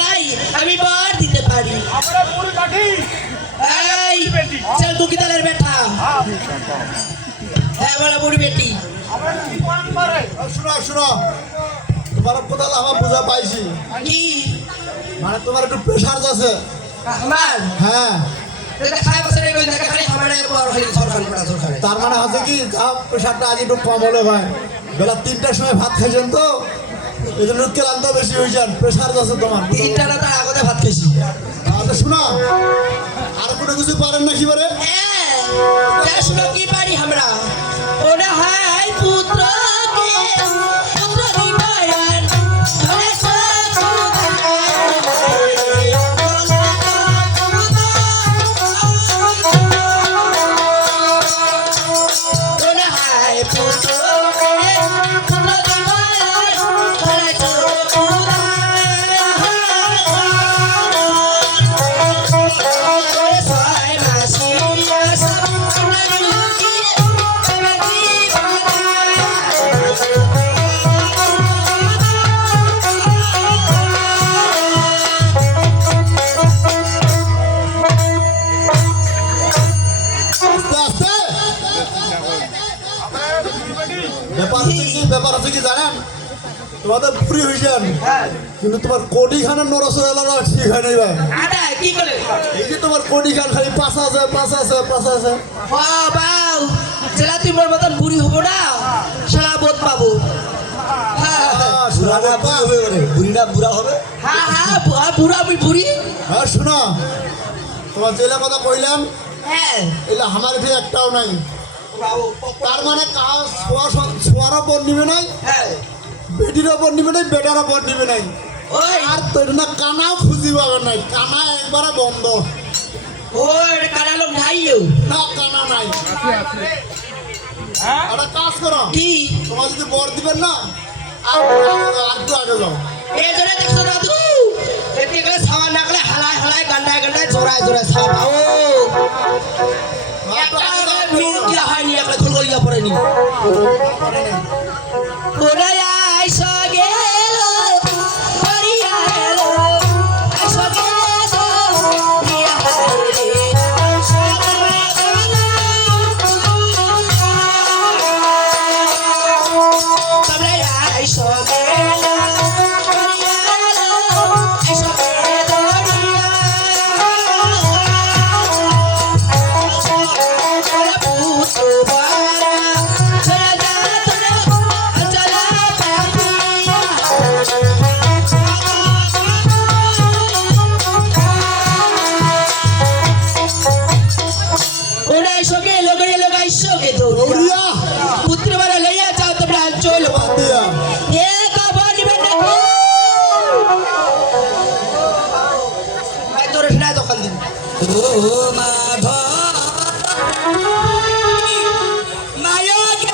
নাই আমি বর দিতে পারি আমরা বুড়ি কাঠি এই চল দুকিতালের বেটা হ্যাঁ বড় বুড়ি বেটি আমরা কি কোন পারে শোনো শোনো তোমার কোথাও আমার বোঝা পাইছি কি মানে তোমার একটু প্রেশার আছে আমার হ্যাঁ এটা খাই বছরে কই দেখা খালি খাবারে বড় হই সরকার পড়া সরকার তার মানে হচ্ছে কি যা প্রেশারটা আজ একটু কম হলো ভাই বেলা 3টার সময় ভাত খাইছেন তো এই জন্য ক্লান্ত বেশি হয়ে যান প্রেশার আছে তোমার তিনটা না তার আগতে ভাত খাইছি আচ্ছা শোনো আর কোনো কিছু পারেন না কি পারে হ্যাঁ দেশলো কি পারি আমরা ওনা হাই পুত্রকে পুত্র দিবায়ান ধরে ওনা হাই পুত্রকে পুত্র দিবায়ান ধরে আস্তে আস্তে ব্যাপার আছে কি জানেন তোমাদের পুরি হয়েছেন কিন্তু তোমার কোটি খানের নরসরা ঠিক হয় নাই ভাই আরে কি করে এই যে তোমার কোটি খান খালি পাঁচ আছে বাউ জেলা তুই মোর মতন বুড়ি হবো না সারা বোধ পাবো হ্যাঁ বুড়িটা বুড়া হবে হ্যাঁ হ্যাঁ বুড়া আমি বুড়ি হ্যাঁ শোনো তোমার জেলা কথা কইলাম হ্যাঁ এলা আমার এখানে একটাও নাই তার মানে ছোয়ারও পর নিবে নাই হ্যাঁ বেটির ওপর নিবে নাই বেটার ওপর নিবে নাই ওই আর তোর না কানাও খুঁজি পাবে নাই কানা একবারে বন্ধ ওই কানালো নাই না কানা নাই একটা কাজ করো কি তোমার যদি বর দিবেন না আর একটু আগে যাও এই জন্য দেখছো দাদু এতে করে সামান না গেলে হালায় হালায় গান্ডায় গান্ডায় জোড়ায় জোড়ায় সাবা ও একটা মিনিট হয়নি একটা খুল গলিয়া পড়েনি ওরে আইসা গেল হরিয়া গেল আইসা গেল হরিয়া রে আইসা গেল তবে আইসা গেল হরিয়া গেল আইসা গেল হরিয়া চলা পুত বারা চলা চলা পাপিয়া ওরা সঙ্গে লোক আইসকে তো গৌরিয়া পুত্র বারা লইয়া যাও তোমরা চলো দিয়া এ কবর নিবেন না ভাই তোর না দোকান দিন ও মাধব মায়া গে